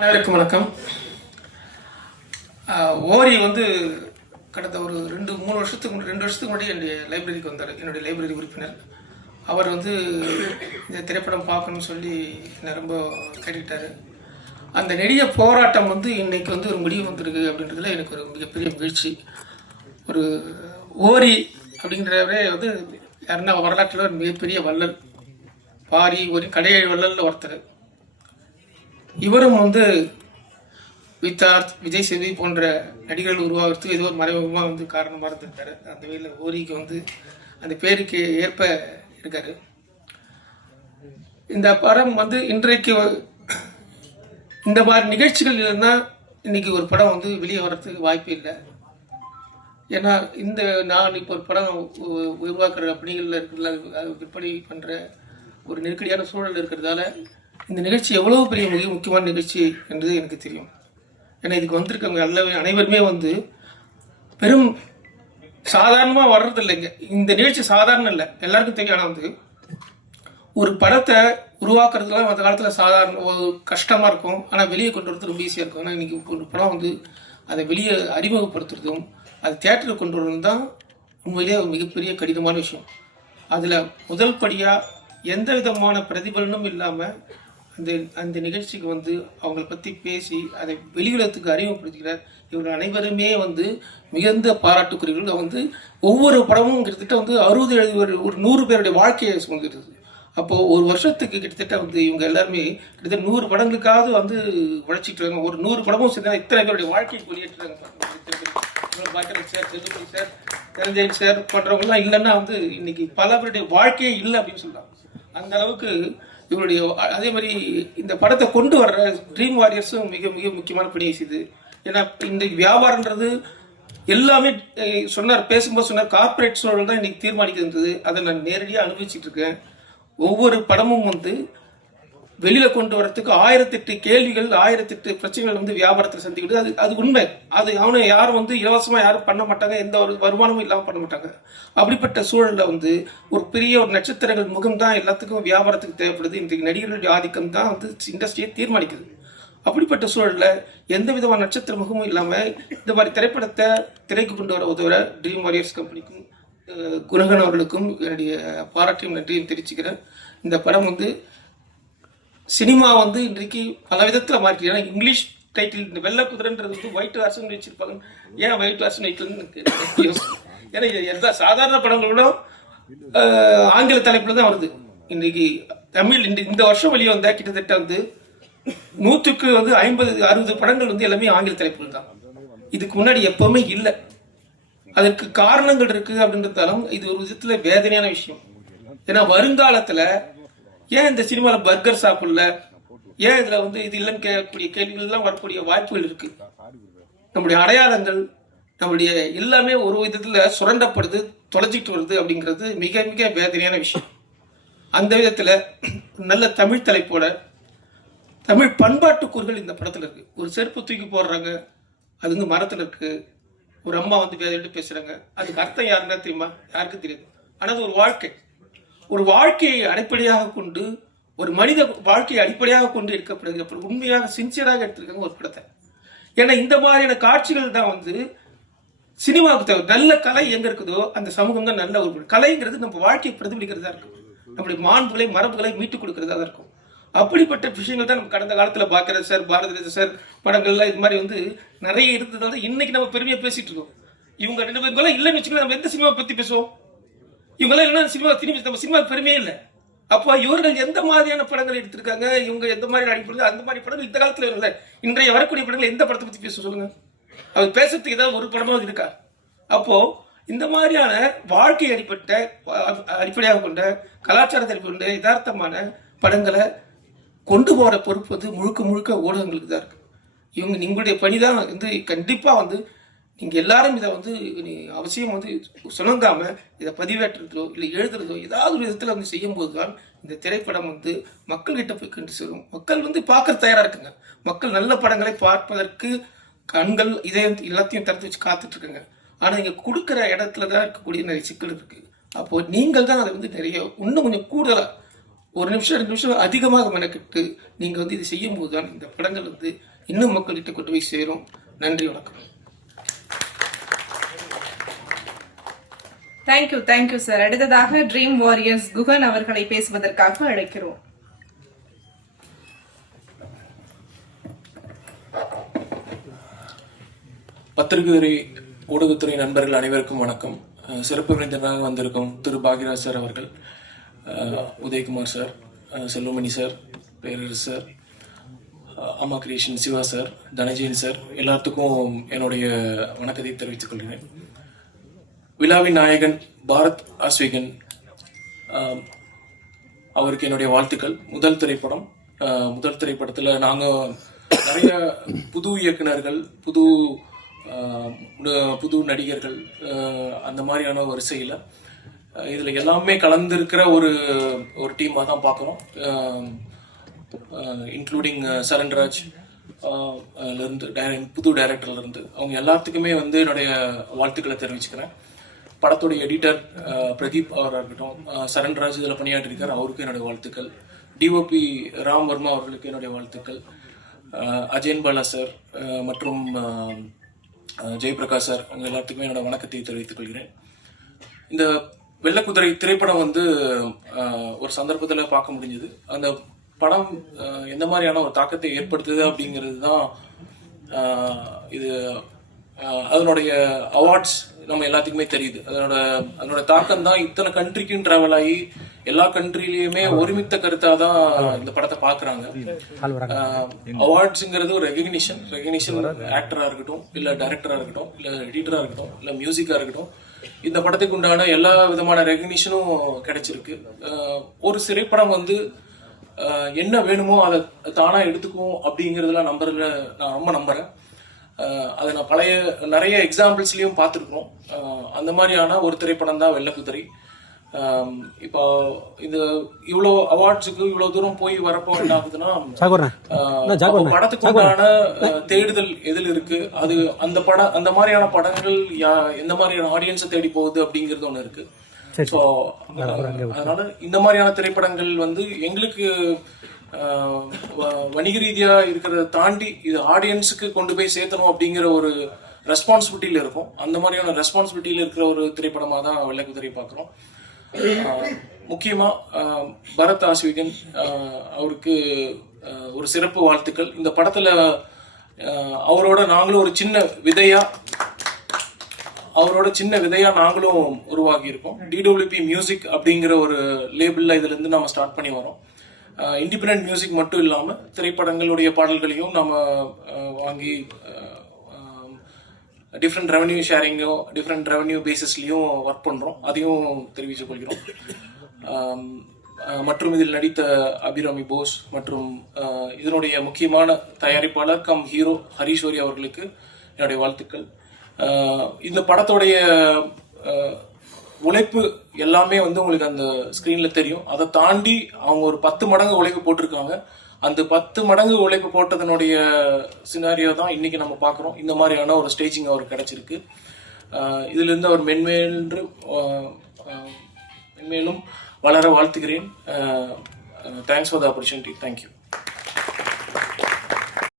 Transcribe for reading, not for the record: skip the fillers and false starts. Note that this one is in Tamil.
அனைவருக்கும் வணக்கம். ஓரி கடந்த ஒரு 2 வருஷத்துக்கு முன்னாடி என்னுடைய லைப்ரரிக்கு வந்தார். என்னுடைய லைப்ரரி உறுப்பினர் அவர் இந்த திரைப்படம் பார்க்கணும்னு சொல்லி என்னை ரொம்ப கேட்டுக்கிட்டாரு. அந்த நெடிய போராட்டம் இன்னைக்கு ஒரு முடிவு வந்திருக்கு அப்படின்றதுல எனக்கு ஒரு மிகப்பெரிய மகிழ்ச்சி. ஒரு ஓரி அப்படிங்கிறவரே யாருன்னா வரலாற்றில் ஒரு மிகப்பெரிய வள்ளல், பாரி ஒரு கடையழி வள்ளல் ஒருத்தர். இவரும் வித்தார்த், விஜய் சேதுபதி போன்ற நடிகர்கள் உருவாகிறதுக்கு ஏதோ ஒரு மறைமுகமாக காரணமாக இருந்திருக்காரு. அந்த வகையில் ஓரிக்கு அந்த பேருக்கு ஏற்ப இருக்காரு. இந்த படம் இன்றைக்கு இந்த மாதிரி நிகழ்ச்சிகள் இருந்தால் இன்னைக்கு ஒரு படம் வெளியே வர்றதுக்கு வாய்ப்பு இல்லை. ஏன்னா நான் இப்போ ஒரு படம் உருவாக்குற பணிகளில் இருக்கிற விற்பனை பண்ணுற ஒரு நெருக்கடியான சூழல் இருக்கிறதால இந்த நிகழ்ச்சி எவ்வளவு பெரிய மிக முக்கியமான நிகழ்ச்சி என்று எனக்கு தெரியும். ஏன்னா இதுக்கு வந்திருக்கவங்க அனைவருமே பெரும் சாதாரணமாக வர்றது இல்லைங்க. இந்த நிகழ்ச்சி சாதாரணம் இல்லை, எல்லாருக்கும் தெரியும். ஆனால் ஒரு படத்தை உருவாக்குறதுலாம் அந்த காலத்தில் சாதாரண கஷ்டமாக இருக்கும், ஆனால் வெளியே கொண்டு வரது ரொம்ப ஈஸியாக இருக்கும். ஆனால் இன்னைக்கு ஒரு படம் அதை வெளியே அறிமுகப்படுத்துறதும் அது தியேட்டருக்கு கொண்டு வரதும் தான் உண்மையிலேயே ஒரு மிகப்பெரிய கடினமான விஷயம். அதில் முதல் படியாக எந்த விதமான பிரதிபலனும் இல்லாமல் அந்த நிகழ்ச்சிக்கு அவங்களை பற்றி பேசி அதை வெளியுலகத்துக்கு அறிமுகப்படுத்துகிறார். இவர்கள் அனைவருமே மிகுந்த பாராட்டுக்குரியவர்கள். ஒவ்வொரு படமும் கிட்டத்தட்ட 60-70 ஒரு 100 பேருடைய வாழ்க்கையை சுமந்துருது. அப்போது ஒரு வருஷத்துக்கு கிட்டத்தட்ட இவங்க எல்லாருமே கிட்டத்தட்ட 100 படங்களுக்காவது உழைச்சிட்டு இருக்காங்க. ஒரு 100 படமும் சேர்ந்தா இத்தனை பேருடைய வாழ்க்கையை வெளியேற்றுறாங்க. Bhagyaraj sir, Sellumani sir, Dhananjayan sir போன்றவங்கலாம் இல்லைன்னா இன்னைக்கு பல பேருடைய வாழ்க்கையே இல்லை அப்படின்னு சொல்றாங்க. அந்த அளவுக்கு இவருடைய அதே மாதிரி இந்த படத்தை கொண்டு வர்ற ட்ரீம் வாரியர்ஸும் மிக மிக முக்கியமான பணியை செய்யுது. ஏன்னா இந்த வியாபாரன்றது எல்லாமே பேசும்போது சொன்னார், கார்பரேட் சூழல் தான் இன்னைக்கு தீர்மானிக்கிறது. அதை நான் நேரடியாக அனுபவிச்சுட்டு இருக்கேன். ஒவ்வொரு படமும் வெளியில கொண்டு வரத்துக்கு 1008 கேள்விகள், 1008 பிரச்சனைகள் வியாபாரத்தில் சந்திக்கிறது. அது உண்மை. அது அவனை யாரும் இலவசமா யாரும் பண்ண மாட்டாங்க, எந்த ஒரு வருமானமும் இல்லாமல் பண்ண மாட்டாங்க. அப்படிப்பட்ட சூழல்ல ஒரு பெரிய ஒரு நட்சத்திரங்கள் முகம் தான் எல்லாத்துக்கும் வியாபாரத்துக்கு தேவைப்படுது. இன்றைக்கு நடிகர்களுடைய ஆதிக்கம் தான் இண்டஸ்ட்ரியை தீர்மானிக்குது. அப்படிப்பட்ட சூழல்ல எந்த விதமான நட்சத்திர முகமும் இல்லாம இந்த மாதிரி திரைப்படத்தை திரைக்கு கொண்டு வர உதவுற ட்ரீம் வாரியர்ஸ் கம்பெனிக்கும் குணகன் அவர்களுக்கும் என்னுடைய பாராட்டையும் நன்றியும் தெரிவிச்சுக்கிறேன். இந்த படம் சினிமா இன்றைக்கு பல விதத்தில் மாறிட்டு. ஏன்னா இங்கிலீஷ் டைட்டில் இந்த வெள்ளை குதிரைன்றது ஒயிட் வாசன் வச்சிருப்பாங்க. ஏன் ஒயிட் வாசன் வைக்கலன்னு ஏன்னா எல்லா சாதாரண படங்களும் ஆங்கில தலைப்பில் தான் வருது. இன்றைக்கு தமிழ் இந்த வருஷம் வெளியே வந்த கிட்டத்தட்ட 100க்கு 50-60 படங்கள் எல்லாமே ஆங்கில தலைப்புகள் தான். இதுக்கு முன்னாடி எப்பவுமே இல்லை. அதற்கு காரணங்கள் இருக்கு அப்படின்றதாலும் இது ஒரு விதத்துல வேதனையான விஷயம். ஏன்னா வருங்காலத்துல ஏன் இந்த சினிமாவில் பர்கர் சாப்பிடல, ஏன் இதுல இது இல்லைன்னு கேட்கக்கூடிய கேள்விகள் எல்லாம் வரக்கூடிய வாய்ப்புகள் இருக்கு. நம்முடைய அடையாளங்கள், நம்முடைய எல்லாமே ஒரு விதத்துல சுரண்டப்படுது, தொலைச்சிட்டு வருது அப்படிங்கிறது மிக மிக வேதனையான விஷயம். அந்த விதத்துல நல்ல தமிழ் தலைப்போட தமிழ் பண்பாட்டு கூறுகள் இந்த படத்துல இருக்கு. ஒரு செருப்பு தூக்கி போடுறாங்க, அது மரத்துல இருக்கு. ஒரு அம்மா வேதனை பேசுறாங்க, அதுக்கு அர்த்தம் யாருன்னா தெரியுமா? யாருக்கும் தெரியாது. ஆனா அது ஒரு வாழ்க்கை. ஒரு வாழ்க்கையை அடிப்படையாக கொண்டு, ஒரு மனித வாழ்க்கையை அடிப்படையாக கொண்டு எடுக்கப்படுது. உண்மையாக சின்சியராக எடுத்திருக்காங்க ஒரு படத்தை. ஏன்னா இந்த மாதிரியான காட்சிகள் தான் சினிமாவுக்கு தேவை. நல்ல கலை எங்க இருக்குதோ அந்த சமூகம் தான் நல்ல ஒரு கலைங்கிறது. நம்ம வாழ்க்கையை பிரதிபலிக்கிறதா இருக்கும், நம்முடைய மாண்புகளை மரபுகளை மீட்டுக் கொடுக்கறதா தான் இருக்கும். அப்படிப்பட்ட விஷயங்கள் தான் நம்ம கடந்த காலத்துல பாக்கியராஜ் சார், பாரதிராஜா சார் படங்கள்லாம் இது மாதிரி நிறைய இருந்ததால இன்னைக்கு நம்ம பெருமையா பேசிட்டு இருக்கோம். இவங்க 2 பேருக்குள்ள இல்லைன்னு வச்சுக்கலாம், நம்ம எந்த சினிமாவை பத்தி பேசுவோம்? இவங்கெல்லாம் இல்லைன்னா சினிமா திரும்பி நம்ம சினிமா பெருமையே இல்லை. அப்போ இவர்கள் எந்த மாதிரியான படங்கள் எடுத்திருக்காங்க, இவங்க எந்த மாதிரி நடிக்கிறது, அந்த மாதிரி படங்கள் இந்த காலத்துல இல்லை. இன்றைய வரக்கூடிய படங்கள் எந்த படத்தை பத்தி பேச சொல்லுங்க? அவர் பேசுறதுக்கு ஏதாவது ஒரு படமாக இருக்கா? அப்போ இந்த மாதிரியான வாழ்க்கை அடிப்படையாக கொண்ட கலாச்சாரத்தை கொண்ட யதார்த்தமான படங்களை கொண்டு போற பொறுப்பு முழுக்க முழுக்க ஊடகங்களுக்கு தான் இருக்கு. நீங்களுடைய பணிதான் கண்டிப்பா நீங்க எல்லாரும் இதை அவசியம் சுணங்காம இதை பதிவேற்றுறதோ இல்லை எழுதுறதோ ஏதாவது ஒரு விதத்துல செய்யும் போதுதான் இந்த திரைப்படம் மக்கள் கிட்ட போய் கண்டு சேரும். மக்கள் பார்க்க தயாரா இருக்குங்க. மக்கள் நல்ல படங்களை பார்ப்பதற்கு கண்கள் இதயம் எல்லாத்தையும் திறந்து வச்சு காத்துட்டு இருக்குங்க. ஆனா இங்க கொடுக்குற இடத்துலதான் இருக்கக்கூடிய நிறைய சிக்கல் இருக்கு. அப்போ நீங்கள் தான் அதை நிறைய இன்னும் கொஞ்சம் கூடுதலா 1 நிமிஷம் 2 நிமிஷம் அதிகமாக மெனக்கிட்டு நீங்கள் வந்து இது செய்யும் போது தான் இந்த படங்கள் வந்து இன்னும் மக்கள்கிட்ட கொண்டு போய் சேரும். நன்றி, வணக்கம். Thank you sir. அடுத்ததாக ட்ரீம் வாரியர்ஸ் குகன் அவர்களை பேசுவதற்காக அழைக்கிறோம். பத்திரிகை ஊடகத்துறை நண்பர்கள் அனைவருக்கும் வணக்கம். சிறப்பு விருந்தினராக வந்திருக்கும் திரு பாக்யராஜ் சார் அவர்கள், Udhayakumar sir, Selvamani sir, Perarasu sir, Amma creation Siva sir, Dhananjayan sir, எல்லாத்துக்கும் என்னுடைய வணக்கத்தை தெரிவித்துக் கொள்கிறேன். விழாவின் நாயகன் பாரத் ஆஸ்விகன் அவருக்கு என்னுடைய வாழ்த்துக்கள். முதல் திரைப்படத்தில் நாங்கள் நிறைய புது இயக்குனர்கள், புது நடிகர்கள், அந்த மாதிரியான வரிசையில் இதில் எல்லாமே கலந்துருக்கிற ஒரு டீமாக தான் பார்க்குறோம். இன்க்ளூடிங் சரண்ராஜ் இருந்து புது டைரக்டர்லேருந்து அவங்க எல்லாத்துக்குமே வந்து என்னுடைய வாழ்த்துக்களை தெரிவிச்சுக்கிறேன். படத்துடைய எடிட்டர் பிரதீப் அவராக இருக்கட்டும், சரண்ராஜ் இதில் பணியாற்றிருக்கார், அவருக்கும் என்னுடைய வாழ்த்துக்கள். டிஓபி ராம் வர்மா அவர்களுக்கு என்னுடைய வாழ்த்துக்கள். அஜயன் பாலா சார் மற்றும் ஜெயபிரகாஷ் சார், அவங்க எல்லாத்துக்குமே என்னோட வணக்கத்தை தெரிவித்துக் கொள்கிறேன். இந்த வெள்ளக்குதிரை திரைப்படம் வந்து ஒரு சந்தர்ப்பத்தில் பார்க்க முடிஞ்சது. அந்த படம் எந்த மாதிரியான ஒரு தாக்கத்தை ஏற்படுத்துது அப்படிங்கிறது தான் இது. அதனுடைய அவார்ட்ஸ் நம்ம எல்லாத்துக்குமே தெரியுது. அதனோட தாக்கம் தான் இத்தனை கண்ட்ரிக்கும் டிராவல் ஆகி எல்லா கண்ட்ரிலையுமே ஒருமித்த கருத்தாக தான் இந்த படத்தை பார்க்குறாங்க. அவார்ட்ஸுங்கிறது ஒரு ரெகக்னிஷன் ஆக்டராக இருக்கட்டும், இல்லை டைரக்டராக இருக்கட்டும், இல்லை எடிட்டராக இருக்கட்டும், இல்லை மியூசிக்காக இருக்கட்டும், இந்த படத்துக்கு உண்டான எல்லா விதமான ரெகக்னிஷனும் கிடைச்சிருக்கு. ஒரு திரைப்படம் வந்து என்ன வேணுமோ அதை தானாக எடுத்துக்கும் அப்படிங்கிறதுல நான் ரொம்ப நம்புறேன். அதை நான் நிறைய எக்ஸாம்பிள்ஸ்லையும் பார்த்துருக்கோம். அந்த மாதிரியான ஒரு திரைப்படம் தான் வெள்ளக்குதிரை. இப்போ இது இவ்வளோ அவார்ட்ஸுக்கு இவ்வளோ தூரம் போய் வரப்போ என்ன ஆகுதுன்னா, படத்துக்கு உண்டான தேடுதல் எதில் இருக்கு, அது அந்த மாதிரியான படங்கள் எந்த மாதிரியான ஆடியன்ஸை தேடி போகுது அப்படிங்கிறது ஒன்று இருக்கு. ஸோ அதனால இந்த மாதிரியான திரைப்படங்கள் வந்து எங்களுக்கு வணிக ரீதியா இருக்கிறத தாண்டி இது ஆடியன்ஸுக்கு கொண்டு போய் சேர்த்தணும் அப்படிங்கிற ஒரு ரெஸ்பான்சிபிலிட்டியில இருக்கும். அந்த மாதிரியான ரெஸ்பான்சிபிலிட்டியில இருக்கிற ஒரு திரைப்படமாக தான் வெள்ளக்குதிரை பார்க்குறோம். முக்கியமா பரத் ஆஸ்விகன் அவருக்கு ஒரு சிறப்பு வாழ்த்துக்கள். இந்த படத்துல அவரோட நாங்களும் ஒரு சின்ன விதையா நாங்களும் உருவாகி இருக்கோம். டிடபிள்யூபி மியூசிக் அப்படிங்கிற ஒரு லேபிள்ல இதுல இருந்து நம்ம ஸ்டார்ட் பண்ணி வரோம். இண்டிபெண்டன்ட் மியூசிக் மட்டும் இல்லாமல் திரைப்படங்களுடைய பாடல்களையும் நம்ம வாங்கி டிஃப்ரெண்ட் ரெவன்யூ ஷேரிங்கோ டிஃப்ரெண்ட் ரெவன்யூ பேசிஸ்லையும் ஒர்க் பண்ணுறோம். அதையும் தெரிவித்துக் கொள்கிறோம். மற்றும் இதில் நடித்த அபிராமி போஸ் மற்றும் இதனுடைய முக்கியமான தயாரிப்பாளர் கம் ஹீரோ ஹரீஸ்வரி அவர்களுக்கு என்னுடைய வாழ்த்துக்கள். இந்த படத்தோடைய உழைப்பு எல்லாமே வந்து உங்களுக்கு அந்த ஸ்க்ரீனில் தெரியும். அதை தாண்டி அவங்க ஒரு 10 மடங்கு உழைப்பு போட்டிருக்காங்க. அந்த 10 மடங்கு உழைப்பு போட்டதனுடைய சினாரியோ தான் இன்னைக்கு நம்ம பார்க்குறோம். இந்த மாதிரியான ஒரு ஸ்டேஜிங் அவருக்கு கிடைச்சிருக்கு. இதிலிருந்து அவர் மென்மேலும் வளர வாழ்த்துகிறேன். Thanks for the opportunity. Thank you.